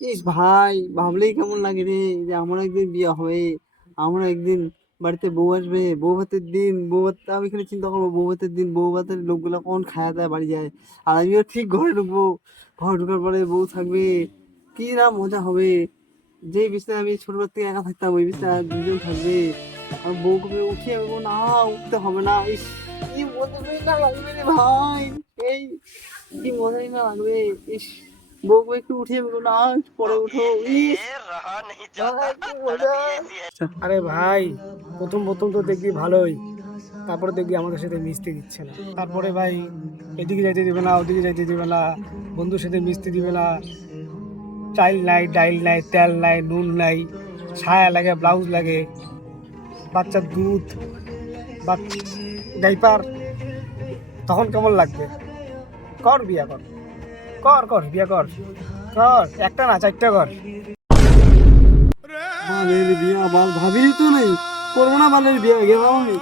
ইস ভাই, ভাবলেই কেমন লাগে রে যে আমার একদিন বিয়ে হবে, আমার একদিন বাড়িতে বউ আসবে, বউ ভাতের দিন, বউ ভাত আমি এখানে চিন্তা করবো, বউ ভাতের দিন বউ ভাতের লোকগুলো কখন খায়া দায় বাড়ি যায়, আর আমিও ঠিক ঘরে ঢুকবো, ঘরে ঢুকার পরে বউ থাকবে, কি না মজা হবে। যে বিছানায় আমি ছোটবেলা থেকে একা থাকতাম ওই বিছানায় দুজন থাকবে, আর বউকে উঠিয়ে আমি বলবো, না উঠতে হবে না। ইস, কি মজাই না লাগবে রে ভাই, এই কি মজাই না লাগবে। ইস, বউকে একটু উঠিয়ে বলবো, না একটু পরে উঠো। ইস ভাই কি মজা। আরে ভাই, প্রথম প্রথম তো দেখবি ভালোই, তারপরে দেখবি আমাদের সাথে মিশতে দিচ্ছে না। তারপরে ভাই এদিকে যাইতে দিবে না, ওদিকে যাইতে দিবে না, বন্ধুর সাথে মিশতে দিবে না। চাইল নাই, ডাইল নাই, তেল নাই, নুন নাই, ছায়া লাগে, ব্লাউজ লাগে, বাচ্চার দুধ, ডাইপার। তখন কেমন লাগবে? কর বিয়া কর, কর কর বিয়া কর, কর একটা না চারটা কর। বালের বিয়া, ভাবিনি তো নেই, করবো না বালের বিয়া, গেলাম আমি।